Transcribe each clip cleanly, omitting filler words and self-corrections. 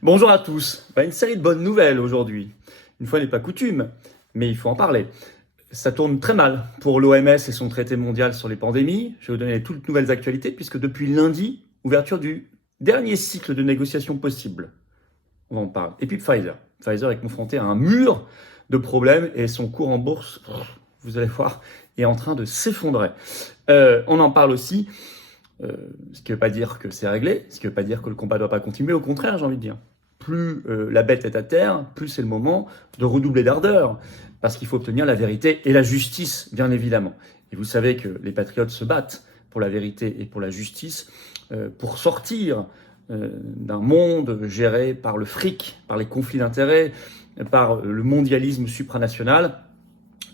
Bonjour à tous. Une série de bonnes nouvelles aujourd'hui. Une fois n'est pas coutume, mais il faut en parler. Ça tourne très mal pour l'OMS et son traité mondial sur les pandémies. Je vais vous donner les toutes nouvelles actualités puisque depuis lundi, ouverture du dernier cycle de négociations possible. On va en parler. Et puis Pfizer. Pfizer est confronté à un mur de problèmes et son cours en bourse, vous allez voir, est en train de s'effondrer. On en parle aussi. Ce qui ne veut pas dire que c'est réglé, ce qui ne veut pas dire que le combat ne doit pas continuer, au contraire, j'ai envie de dire. Plus la bête est à terre, plus c'est le moment de redoubler d'ardeur, parce qu'il faut obtenir la vérité et la justice, bien évidemment. Et vous savez que les patriotes se battent pour la vérité et pour la justice, pour sortir d'un monde géré par le fric, par les conflits d'intérêts, par le mondialisme supranational.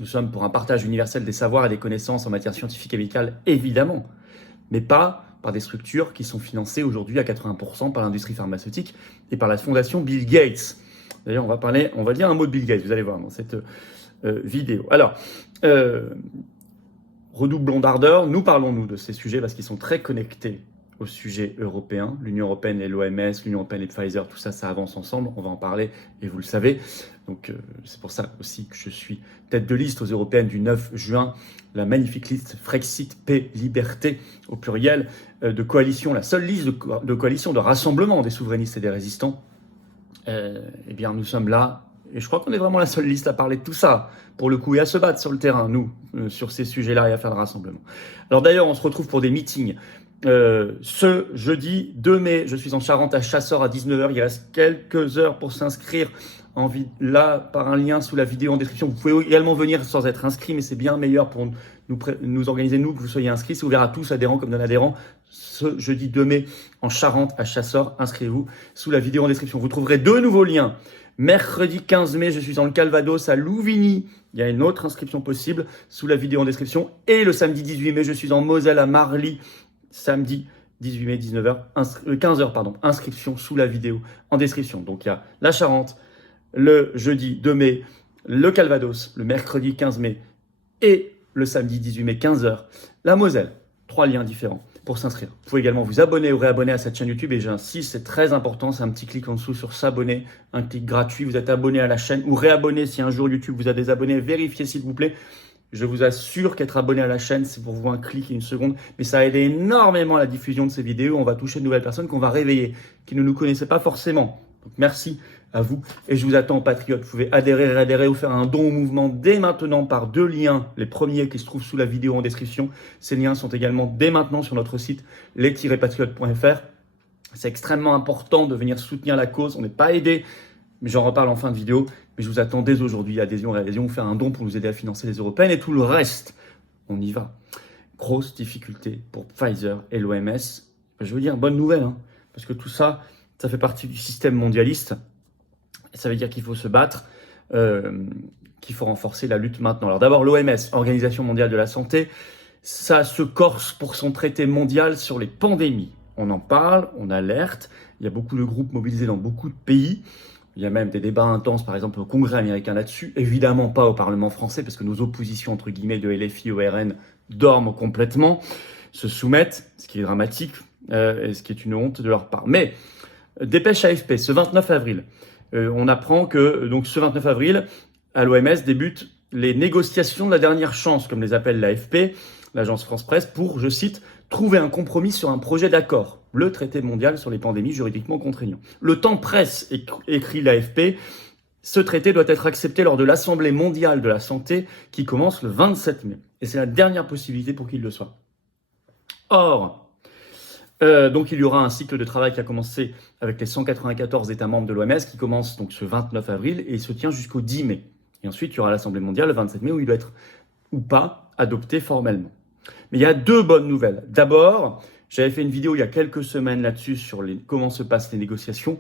Nous sommes pour un partage universel des savoirs et des connaissances en matière scientifique et médicale, évidemment, mais pas par des structures qui sont financées aujourd'hui à 80% par l'industrie pharmaceutique et par la fondation Bill Gates. D'ailleurs, on va dire un mot de Bill Gates, vous allez voir dans cette vidéo. Alors, redoublons d'ardeur, nous parlons de ces sujets parce qu'ils sont très connectés au sujet européen. L'Union européenne et l'OMS, l'Union européenne et Pfizer, tout ça, ça avance ensemble. On va en parler et vous le savez. Donc, c'est pour ça aussi que je suis tête de liste aux européennes du 9 juin. La magnifique liste Frexit, paix, liberté au pluriel de coalition, la seule liste de coalition, de rassemblement des souverainistes et des résistants. Eh bien, nous sommes là. Et je crois qu'on est vraiment la seule liste à parler de tout ça, pour le coup, et à se battre sur le terrain, nous, sur ces sujets-là et à faire le rassemblement. Alors d'ailleurs, on se retrouve pour des meetings. Ce jeudi 2 mai, je suis en Charente à Chasseurs à 19h. Il reste quelques heures pour s'inscrire là par un lien sous la vidéo en description. Vous pouvez également venir sans être inscrit, mais c'est bien meilleur pour nous organiser, nous, que vous soyez inscrits. C'est ouvert à tous, adhérents comme non-adhérents. Ce jeudi 2 mai en Charente à Chasseurs, inscrivez-vous sous la vidéo en description. Vous trouverez deux nouveaux liens. Mercredi 15 mai, je suis dans le Calvados à Louvigny. Il y a une autre inscription possible sous la vidéo en description. Et le samedi 18 mai, je suis en Moselle à Marly. Samedi 18 mai, 15h, inscription sous la vidéo en description. Donc il y a la Charente, le jeudi 2 mai, le Calvados, le mercredi 15 mai et le samedi 18 mai, 15h, la Moselle. 3 liens différents pour s'inscrire. Vous pouvez également vous abonner ou réabonner à cette chaîne YouTube et j'insiste, c'est très important, c'est un petit clic en dessous sur s'abonner, un clic gratuit, vous êtes abonné à la chaîne ou réabonné si un jour YouTube vous a désabonné, vérifiez s'il vous plaît. Je vous assure qu'être abonné à la chaîne, c'est pour vous un clic et une seconde, mais ça aide énormément à la diffusion de ces vidéos. On va toucher de nouvelles personnes qu'on va réveiller, qui ne nous connaissaient pas forcément. Donc merci à vous et je vous attends, patriotes. Vous pouvez adhérer, réadhérer ou faire un don au mouvement dès maintenant par 2 liens. Les premiers qui se trouvent sous la vidéo en description. Ces liens sont également dès maintenant sur notre site les-patriotes.fr. C'est extrêmement important de venir soutenir la cause. On n'est pas aidé, mais j'en reparle en fin de vidéo. Mais je vous attends dès aujourd'hui, adhésion, réadhésion, faire un don pour nous aider à financer les européennes et tout le reste. On y va. Grosse difficulté pour Pfizer et l'OMS. Je veux dire, bonne nouvelle, hein, parce que tout ça, ça fait partie du système mondialiste. Et ça veut dire qu'il faut se battre, qu'il faut renforcer la lutte maintenant. Alors d'abord, l'OMS, Organisation mondiale de la santé, ça se corse pour son traité mondial sur les pandémies. On en parle, on alerte. Il y a beaucoup de groupes mobilisés dans beaucoup de pays. Il y a même des débats intenses, par exemple, au Congrès américain là-dessus. Évidemment pas au Parlement français, parce que nos oppositions, entre guillemets, de LFI au RN dorment complètement, se soumettent, ce qui est dramatique, et ce qui est une honte de leur part. Mais, dépêche AFP, ce 29 avril, on apprend que, donc, ce 29 avril, à l'OMS débutent les négociations de la dernière chance, comme les appelle l'AFP, l'agence France-Presse, pour, je cite, trouver un compromis sur un projet d'accord, le traité mondial sur les pandémies juridiquement contraignant. Le temps presse, écrit l'AFP, ce traité doit être accepté lors de l'Assemblée mondiale de la santé qui commence le 27 mai. Et c'est la dernière possibilité pour qu'il le soit. Or, donc il y aura un cycle de travail qui a commencé avec les 194 États membres de l'OMS qui commence donc ce 29 avril et il se tient jusqu'au 10 mai. Et ensuite, il y aura l'Assemblée mondiale le 27 mai où il doit être ou pas adopté formellement. Mais il y a 2 bonnes nouvelles. D'abord, j'avais fait une vidéo il y a quelques semaines là-dessus sur comment se passent les négociations.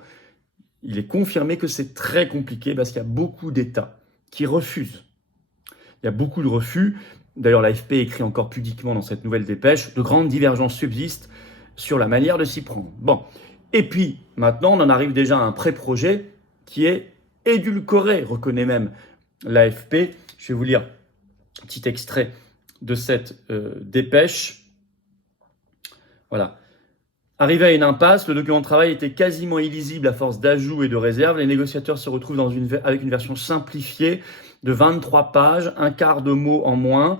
Il est confirmé que c'est très compliqué parce qu'il y a beaucoup d'États qui refusent. Il y a beaucoup de refus. D'ailleurs, l'AFP écrit encore pudiquement dans cette nouvelle dépêche, de grandes divergences subsistent sur la manière de s'y prendre. Bon. Et puis, maintenant, on en arrive déjà à un pré-projet qui est édulcoré, reconnaît même l'AFP. Je vais vous lire un petit extrait de cette dépêche. Voilà. Arrivé à une impasse, le document de travail était quasiment illisible à force d'ajouts et de réserves. Les négociateurs se retrouvent avec une version simplifiée de 23 pages, un quart de mot en moins.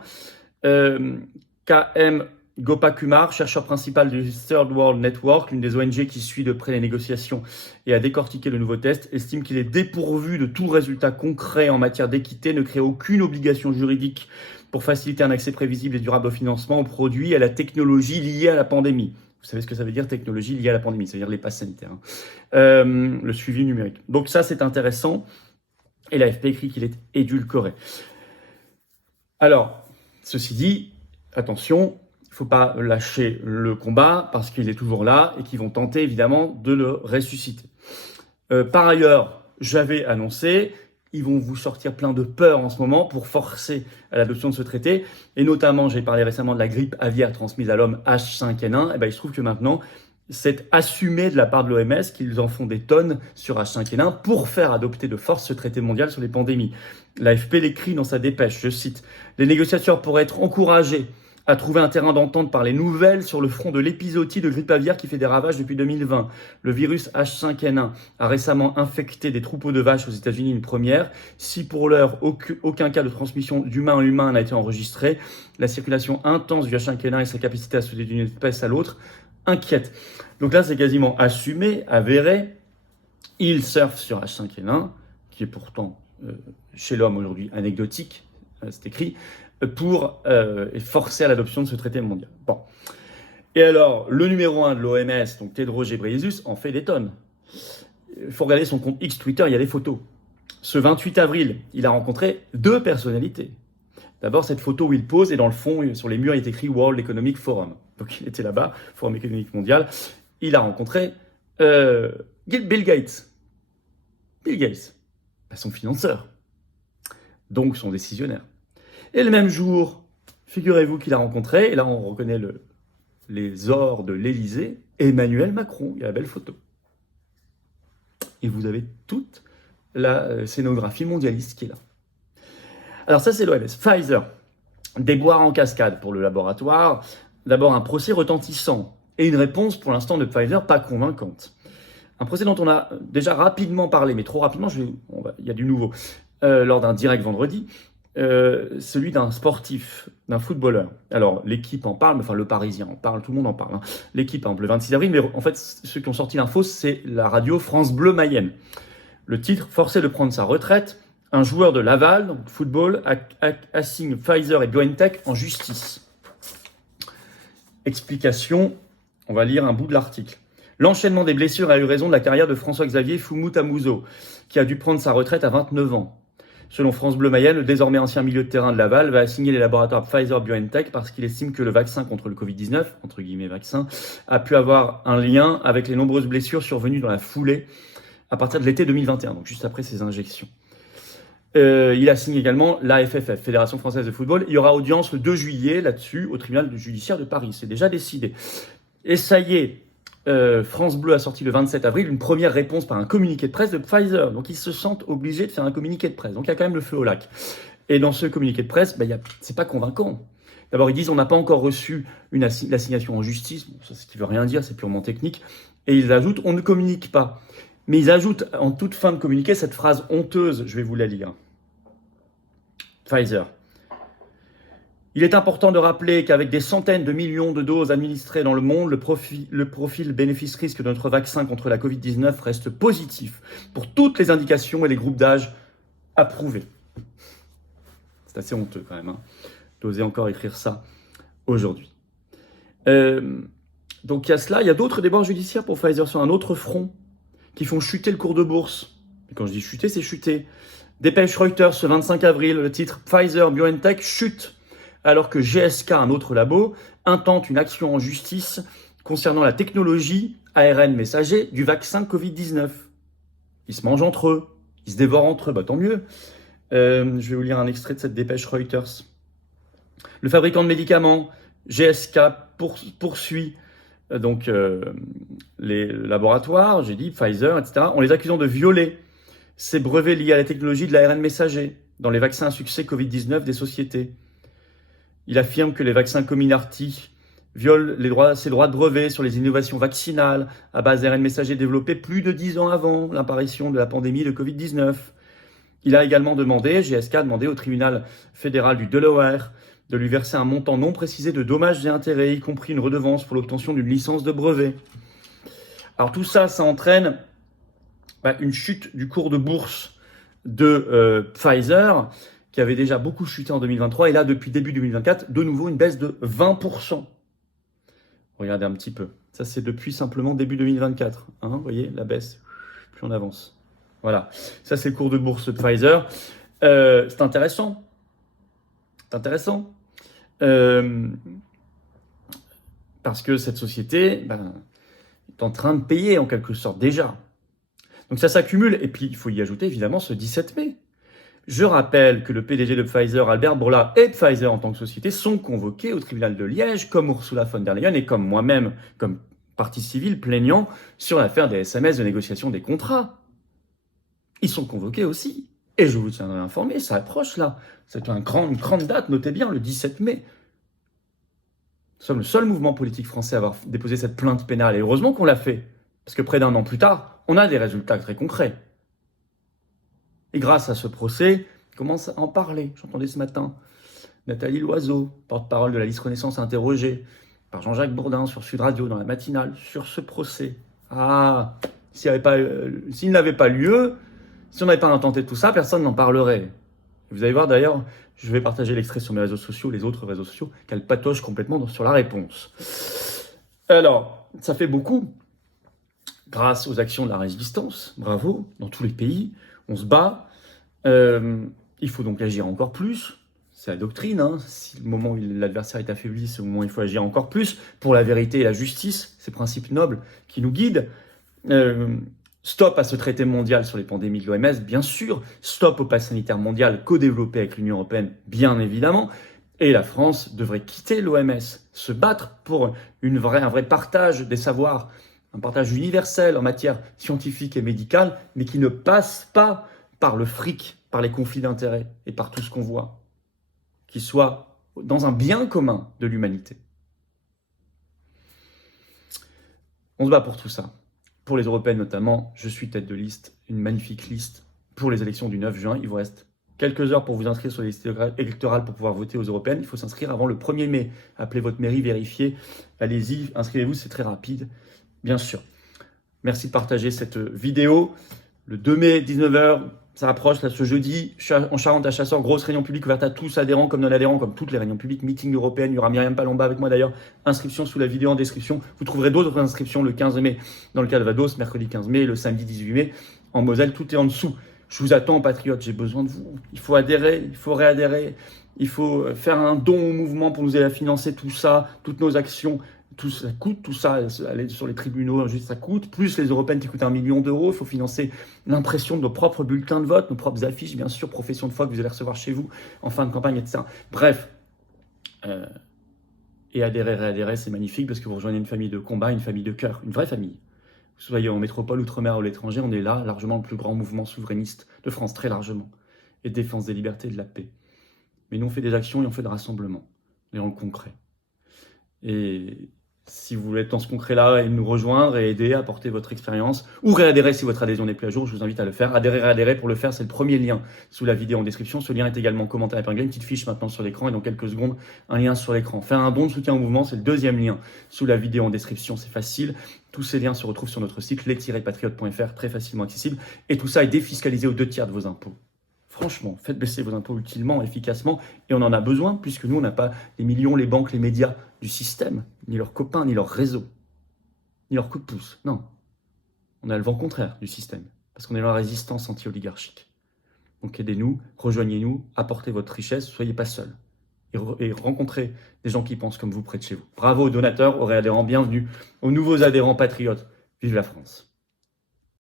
KM Gopakumar, chercheur principal du Third World Network, l'une des ONG qui suit de près les négociations et a décortiqué le nouveau test, estime qu'il est dépourvu de tout résultat concret en matière d'équité, ne crée aucune obligation juridique pour faciliter un accès prévisible et durable au financement, aux produits et à la technologie liée à la pandémie. Vous savez ce que ça veut dire, technologie liée à la pandémie, ça veut dire les passes sanitaires. Le suivi numérique. Donc ça, c'est intéressant. Et l'AFP écrit qu'il est édulcoré. Alors, ceci dit, attention, il ne faut pas lâcher le combat parce qu'il est toujours là et qu'ils vont tenter évidemment de le ressusciter. Par ailleurs, j'avais annoncé, ils vont vous sortir plein de peur en ce moment pour forcer à l'adoption de ce traité. Et notamment, j'ai parlé récemment de la grippe aviaire transmise à l'homme H5N1. Et ben, il se trouve que maintenant, c'est assumé de la part de l'OMS qu'ils en font des tonnes sur H5N1 pour faire adopter de force ce traité mondial sur les pandémies. L'AFP l'écrit dans sa dépêche, je cite, « Les négociateurs pourraient être encouragés à trouver un terrain d'entente par les nouvelles sur le front de l'épizootie de grippe aviaire qui fait des ravages depuis 2020. Le virus H5N1 a récemment infecté des troupeaux de vaches aux États-Unis une première. Si pour l'heure, aucun cas de transmission d'humain à humain n'a été enregistré, la circulation intense du H5N1 et sa capacité à se d'une espèce à l'autre inquiète. » Donc là, c'est quasiment assumé, avéré. Il surfe sur H5N1, qui est pourtant chez l'homme aujourd'hui anecdotique, c'est écrit, pour forcer à l'adoption de ce traité mondial. Bon. Et alors, le numéro 1 de l'OMS, donc Tedros Ghebreyesus, en fait des tonnes. Il faut regarder son compte X Twitter, il y a des photos. Ce 28 avril, il a rencontré 2 personnalités. D'abord, cette photo où il pose, et dans le fond, sur les murs, il est écrit World Economic Forum. Donc, il était là-bas, Forum économique mondial. Il a rencontré Bill Gates. Bill Gates, son financeur, donc son décisionnaire. Et le même jour, figurez-vous qu'il a rencontré, et là on reconnaît les ors de l'Élysée, Emmanuel Macron. Il y a la belle photo. Et vous avez toute la scénographie mondialiste qui est là. Alors ça, c'est l'OMS. Pfizer, déboire en cascade pour le laboratoire. D'abord, un procès retentissant et une réponse pour l'instant de Pfizer pas convaincante. Un procès dont on a déjà rapidement parlé, mais trop rapidement, il y a du nouveau, lors d'un direct vendredi. Celui d'un sportif, d'un footballeur. Alors, l'équipe en parle, enfin le Parisien en parle, tout le monde en parle. Hein. L'équipe, le 26 avril, mais en fait, ceux qui ont sorti l'info, c'est la radio France Bleu Mayenne. Le titre, forcé de prendre sa retraite, un joueur de Laval, donc football, assigne Pfizer et BioNTech en justice. Explication, on va lire un bout de l'article. L'enchaînement des blessures a eu raison de la carrière de François-Xavier Fumutamuzo, qui a dû prendre sa retraite à 29 ans. Selon France Bleu Mayenne, le désormais ancien milieu de terrain de Laval va assigner les laboratoires Pfizer-BioNTech parce qu'il estime que le vaccin contre le Covid-19, entre guillemets vaccin, a pu avoir un lien avec les nombreuses blessures survenues dans la foulée à partir de l'été 2021, donc juste après ses injections. Il assigne également l'AFFF, Fédération Française de Football. Il y aura audience le 2 juillet là-dessus au tribunal judiciaire de Paris. C'est déjà décidé. Et ça y est, France Bleu a sorti le 27 avril une première réponse par un communiqué de presse de Pfizer. Donc ils se sentent obligés de faire un communiqué de presse. Donc il y a quand même le feu au lac. Et dans ce communiqué de presse, c'est pas convaincant. D'abord ils disent on n'a pas encore reçu l'assignation en justice. Bon, ça, ce qui veut rien dire, c'est purement technique. Et ils ajoutent on ne communique pas. Mais ils ajoutent en toute fin de communiqué cette phrase honteuse. Je vais vous la lire. Pfizer. Il est important de rappeler qu'avec des centaines de millions de doses administrées dans le monde, le profil bénéfice-risque de notre vaccin contre la Covid-19 reste positif pour toutes les indications et les groupes d'âge approuvés. C'est assez honteux quand même, d'oser encore écrire ça aujourd'hui. Donc il y a cela, il y a d'autres déboires judiciaires pour Pfizer sur un autre front qui font chuter le cours de bourse. Et quand je dis chuter, c'est chuter. Dépêche Reuters ce 25 avril, le titre Pfizer-BioNTech chute. Alors que GSK, un autre labo, intente une action en justice concernant la technologie ARN messager du vaccin Covid-19. Ils se mangent entre eux, ils se dévorent entre eux, tant mieux. Je vais vous lire un extrait de cette dépêche Reuters. Le fabricant de médicaments, GSK, poursuit les laboratoires, j'ai dit Pfizer, etc., en les accusant de violer ces brevets liés à la technologie de l'ARN messager dans les vaccins à succès Covid-19 des sociétés. Il affirme que les vaccins Comirnaty viole ses droits de brevet sur les innovations vaccinales à base d'ARN messager développé plus de 10 ans avant l'apparition de la pandémie de Covid-19. Il a également demandé, GSK a demandé au tribunal fédéral du Delaware de lui verser un montant non précisé de dommages et intérêts, y compris une redevance pour l'obtention d'une licence de brevet. Alors tout ça, ça entraîne une chute du cours de bourse de Pfizer, qui avait déjà beaucoup chuté en 2023, et là, depuis début 2024, de nouveau une baisse de 20%. Regardez un petit peu. Ça, c'est depuis simplement début 2024. Vous voyez, la baisse. Plus on avance. Voilà. Ça, c'est le cours de bourse de Pfizer. C'est intéressant. C'est intéressant. Parce que cette société est en train de payer, en quelque sorte, déjà. Donc ça s'accumule. Et puis, il faut y ajouter, évidemment, ce 17 mai. Je rappelle que le PDG de Pfizer, Albert Bourla, et Pfizer en tant que société sont convoqués au tribunal de Liège, comme Ursula von der Leyen et comme moi-même, comme partie civile plaignant sur l'affaire des SMS de négociation des contrats. Ils sont convoqués aussi. Et je vous tiendrai informé, ça approche là. C'est une grande date, notez bien, le 17 mai. Nous sommes le seul mouvement politique français à avoir déposé cette plainte pénale. Et heureusement qu'on l'a fait. Parce que près d'un an plus tard, on a des résultats très concrets. Et grâce à ce procès, on commence à en parler. J'entendais ce matin Nathalie Loiseau, porte-parole de la liste Renaissance, interrogée par Jean-Jacques Bourdin sur Sud Radio dans la matinale sur ce procès. S'il n'avait pas lieu, si on n'avait pas intenté tout ça, personne n'en parlerait. Vous allez voir d'ailleurs, je vais partager l'extrait sur mes réseaux sociaux, les autres réseaux sociaux, qu'elle patoche complètement sur la réponse. Alors, ça fait beaucoup. Grâce aux actions de la résistance, bravo, dans tous les pays, on se bat. Il faut donc agir encore plus. C'est la doctrine. Si le moment où l'adversaire est affaibli, c'est au moment où il faut agir encore plus pour la vérité et la justice, ces principes nobles qui nous guident. Stop à ce traité mondial sur les pandémies de l'OMS, bien sûr. Stop au pass sanitaire mondial co-développé avec l'Union européenne, bien évidemment. Et la France devrait quitter l'OMS, se battre pour un vrai partage des savoirs, un partage universel en matière scientifique et médicale, mais qui ne passe pas par le fric, par les conflits d'intérêts et par tout ce qu'on voit, qui soit dans un bien commun de l'humanité. On se bat pour tout ça. Pour les européennes notamment, je suis tête de liste, une magnifique liste pour les élections du 9 juin. Il vous reste quelques heures pour vous inscrire sur les listes électorales pour pouvoir voter aux européennes. Il faut s'inscrire avant le 1er mai. Appelez votre mairie, vérifiez. Allez-y, inscrivez-vous, c'est très rapide, bien sûr. Merci de partager cette vidéo. Le 2 mai, 19h, ça approche, là, ce jeudi, en Charente à Chasseurs, grosse réunion publique ouverte à tous adhérents comme non-adhérents, comme toutes les réunions publiques, meeting européenne. Il y aura Myriam Palomba avec moi d'ailleurs. Inscription sous la vidéo en description. Vous trouverez d'autres inscriptions le 15 mai dans le Calvados, mercredi 15 mai, le samedi 18 mai en Moselle. Tout est en dessous. Je vous attends, patriotes, j'ai besoin de vous. Il faut adhérer, il faut réadhérer, il faut faire un don au mouvement pour nous aider à financer tout ça, toutes nos actions. Ça coûte, tout ça, aller sur les tribunaux, juste ça coûte, plus les européennes qui coûtent 1 million d'euros, il faut financer l'impression de nos propres bulletins de vote, nos propres affiches, bien sûr, profession de foi que vous allez recevoir chez vous en fin de campagne, etc. Bref, et adhérer, réadhérer, c'est magnifique parce que vous rejoignez une famille de combat, une famille de cœur, une vraie famille. Que vous soyez en métropole, outre-mer ou à l'étranger, on est là, largement le plus grand mouvement souverainiste de France, très largement, et défense des libertés et de la paix. Mais nous, on fait des actions et on fait des rassemblements, et dans le concret. Et si vous voulez être dans ce concret-là et nous rejoindre et aider, apporter votre expérience, ou réadhérer si votre adhésion n'est plus à jour, je vous invite à le faire. Adhérer, réadhérer, pour le faire, c'est le premier lien sous la vidéo en description. Ce lien est également commenté à épingler, une petite fiche maintenant sur l'écran et dans quelques secondes, un lien sur l'écran. Faire un don de soutien au mouvement, c'est le deuxième lien sous la vidéo en description, c'est facile. Tous ces liens se retrouvent sur notre site, les-patriotes.fr, très facilement accessible. Et tout ça est défiscalisé aux 2/3 de vos impôts. Franchement, faites baisser vos impôts utilement, efficacement, et on en a besoin, puisque nous, on n'a pas les millions, les banques, les médias du système, ni leurs copains, ni leurs réseaux, ni leurs coups de pouce. Non, on a le vent contraire du système, parce qu'on est dans la résistance anti-oligarchique. Donc aidez-nous, rejoignez-nous, apportez votre richesse, soyez pas seuls. Et rencontrez des gens qui pensent comme vous près de chez vous. Bravo aux donateurs, aux réadhérents, bienvenue aux nouveaux adhérents patriotes. Vive la France!